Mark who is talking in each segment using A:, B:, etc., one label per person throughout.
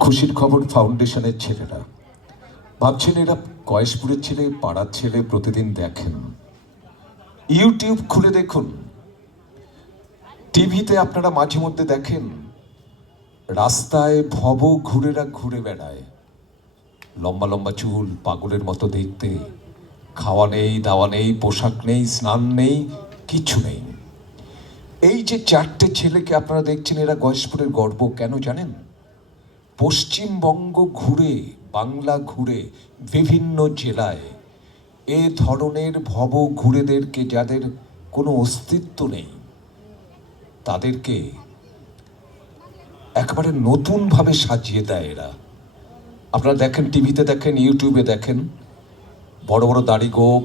A: খুশির খবর ফাউন্ডেশনের ছেলেরা। ভাবছেন এরা কয়েশপুরের ছেলে, পাড়ার ছেলে, প্রতিদিন দেখেন। ইউটিউব খুলে দেখুন। টিভিতে আপনারা মাঝে মধ্যে দেখেন, রাস্তায় ভব ঘুরেরা ঘুরে বেড়ায়। লম্বা লম্বা চুল, পাগলের মতো দেখতে। খাওয়া নেই, দাওয়া নেই, পোশাক নেই, স্নান নেই, কিছু নেই। এই যে চারটে ছেলেকে আপনারা দেখছেন, এরা গয়েশপুরের গর্ব, কেন জানেন? পশ্চিমবঙ্গ ঘুরে, বাংলা ঘুরে, বিভিন্ন জেলায় এ ধরনের ভব ঘুরেদেরকে যাদের কোনো অস্তিত্ব নেই, তাদেরকে একেবারে নতুনভাবে সাজিয়ে দেয় এরা। আপনারা দেখেন, টিভিতে দেখেন, ইউটিউবে দেখেন, বড় বড় দাড়ি গোপ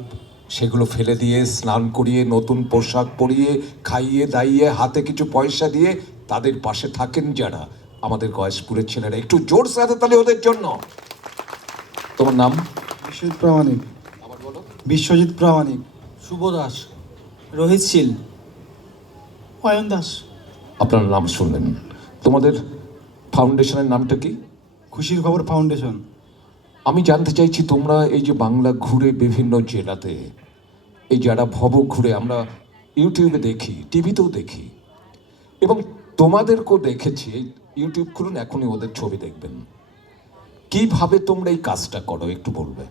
A: সেগুলো ফেলে দিয়ে স্নান করিয়ে, নতুন পোশাক পরিয়ে, খাইয়ে, দাইয়ে, হাতে কিছু পয়সা দিয়ে তাদের পাশে থাকেন যারা। আমাদের গয়েশপুরের ছেলেরা একটু জোর সাথে তাহলে ওদের জন্য। তোমার নাম?
B: বিশ্বজিৎ প্রামাণিক।
A: আবার বলো।
B: বিশ্বজিৎ প্রামাণিক।
C: শুভ দাস। রোহিত শীল।
D: অয়ন দাস।
A: আপনার নাম শুনলেন। তোমাদের ফাউন্ডেশনের নামটা কি?
B: খুশির খবর ফাউন্ডেশন।
A: আমি জানতে চাইছি তোমরা এই যে বাংলা ঘুরে বিভিন্ন জেলাতে এই যারা ভব ঘুরে আমরা ইউটিউবে দেখি টিভিতেও দেখি এবং তোমাদেরকেও দেখেছি ইউটিউব খুলুন এখনই ওদের ছবি দেখবেন। কীভাবে তোমরা এই কাজটা করো একটু বলবে?